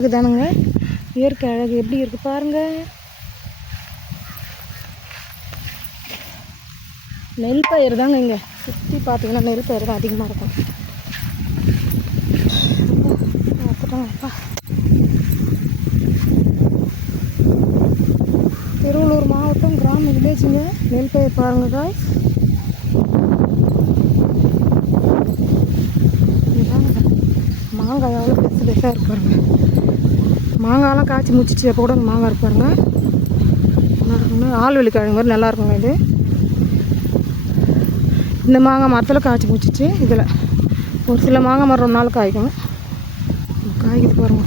இதுதானுங்க இயற்கை அழகு எப்படி இருக்குது பாருங்கள். நெல் பயிர் தாங்க இங்கே சுற்றி பார்த்தீங்கன்னா நெல் பயிர் தான் அதிகமாக இருக்கும். அப்பா திருவள்ளூர் மாவட்டம் கிராம வில்லேஜுங்க. நெல் பயிர் பாருங்கள் காய்ஸ். மாங்காய் எவ்வளோ பெருசு பெருசாக இருப்பாருங்க. மாங்காயெல்லாம் காய்ச்சி முடிச்சிச்சு. அப்போ கூட மாங்காய் இருப்பாருங்க. நல்லா இருக்குங்க. ஆள்வெளி கிழங்கு மாதிரி நல்லா இருக்குங்க. இது இந்த மாங்காய் மரத்தில் காய்ச்சி முடிச்சிச்சு. இதில் ஒரு சில மாங்காய் மரம் 2 நாள் காய்க்கும். காய்க்குது பாருங்க.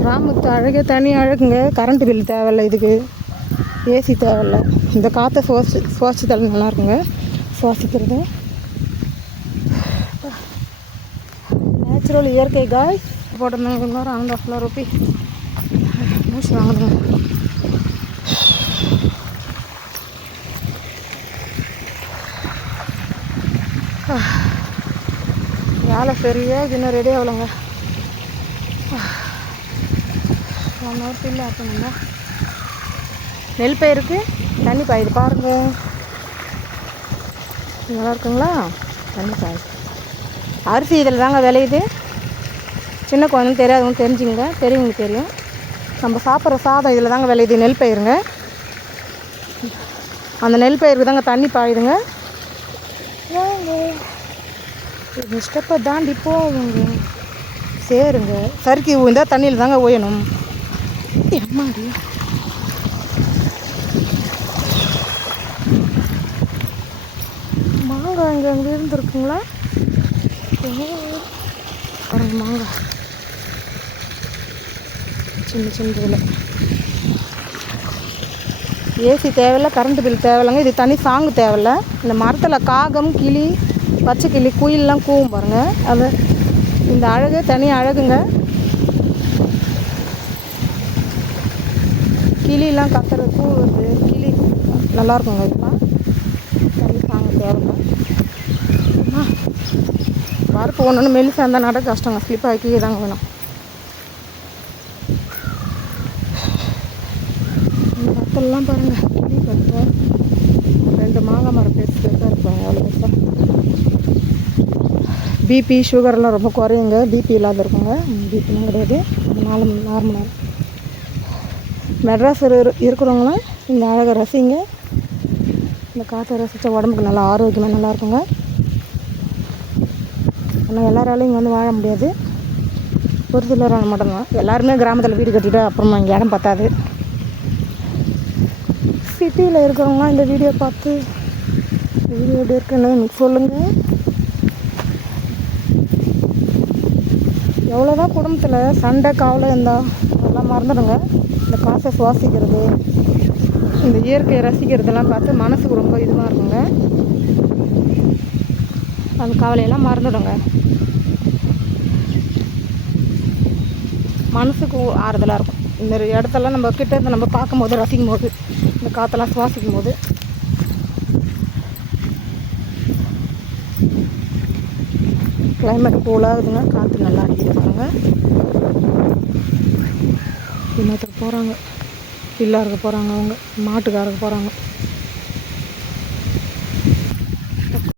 கிராமத்து அழகே தனி அழகுங்க. கரண்ட்டு பில் தேவையில்லை, இதுக்கு ஏசி தேவையில்லை. இந்த காற்றை சுவாசித்தாலும் நல்லா இருக்குங்க. சுவாசிக்கிறது நேச்சுரல் இயற்கை காய் போட்டிருந்தாங்க. இன்னொரு ₹150 மூச்சு வாங்குதுங்க. வேலை சரியா இது இன்னும் ரெடி ஆகலைங்க. 1 hour இல்லை ஆக்கணுங்க. நெல் பயிருக்கு தண்ணி பாயுது பாருங்கள். நல்லா இருக்குங்களா? தண்ணி பாயுது. அரிசி இதில் தாங்க விளையுது. சின்ன குழந்தைங்க தெரியாதவங்க தெரிஞ்சுங்க, பெரியவங்களுக்கு தெரியும். நம்ம சாப்பிட்ற சாதம் இதில் தாங்க விளையுது. நெல் பயிருங்க. அந்த நெல் பயிருக்கு தாங்க தண்ணி பாயுதுங்க. இந்த ஸ்டெப்பை தாண்டி போகுங்க. சேருங்க. சறுக்கி விழுந்தால் தண்ணியில் தாங்க ஓயணும். எம்மாடி மாங்காய் இங்கே அங்கே இருந்துருக்குங்களா? பாருங்க மாங்காய் சின்ன சின்னதில். ஏசி தேவையில்லை, கரண்ட்டு பில் தேவையில்லைங்க. இது தனி சாங்கு தேவையில்லை. இந்த மரத்தில் காகம், கிளி, பச்சை கிளி, குயிலெலாம் கூவும் பாருங்கள். அது இந்த அழகு தனி அழகுங்க. கிளிலாம் கத்துற கூவுறது, கிளி நல்லாயிருக்குங்க. இதெல்லாம் தனி சாங்கு தேவையில்லை. பருப்பு ஒன்று மெலிசாக இருந்தால் நட கஷ்டங்க. ஸ்லிப் ஆக்கி தாங்க வேணும். இந்த மரத்தெல்லாம் பாருங்கள். கிளி கட்டுற 2 மாங்காய் மரம் பெருசு பெருசாக இருப்பாங்க. அவ்வளோ பெருசாக. பிபி சுகர்லாம் ரொம்ப குறையுங்க. பிபி இல்லாத இருக்குங்க. பிபிலாம் கிடையாது. நார்மலாக மெட்ராஸ் இருக்கிறவங்களாம் இந்த அழகை ரசிங்க. இந்த காற்றை ரசித்தா உடம்புக்கு நல்லா ஆரோக்கியமாக நல்லா இருக்குங்க. ஆனால் எல்லாராலையும் இங்கே வந்து வாழ முடியாது. ஒரு சிலரால் மட்டும்தான். எல்லாருமே கிராமத்தில் வீடு கட்டிவிட்டு அப்புறமா இங்கே இடம் பத்தாது. சிட்டியில் இருக்கிறவங்களாம் இந்த வீடியோ பார்த்து வீடியோ எப்படி இருக்குன்னு எனக்கு சொல்லுங்கள். எவ்வளோதான் குடும்பத்தில் சண்டை கவலை இருந்தால் அதெல்லாம் மறந்துடுங்க. இந்த காசை சுவாசிக்கிறது, இந்த இயற்கையை ரசிக்கிறதெல்லாம் பார்த்து மனசுக்கு ரொம்ப இதுவாக இருக்குங்க. அந்த கவலையெல்லாம் மறந்துடுங்க. மனசுக்கு ஆறுதலாக இருக்கும். இந்த இடத்தெல்லாம் நம்ம கிட்ட நம்ம பார்க்கும்போது, ரசிக்கும் போது, இந்த காற்றெல்லாம் சுவாசிக்கும் போது கிளைமேட் கூலாகுதுங்க. காற்று நல்லா அடிக்குது பாருங்கள். இன்னொருத்தர் போகிறாங்க, பில்லாருக்கு போகிறாங்க, அவங்க மாட்டுக்காரருக்கு போகிறாங்க.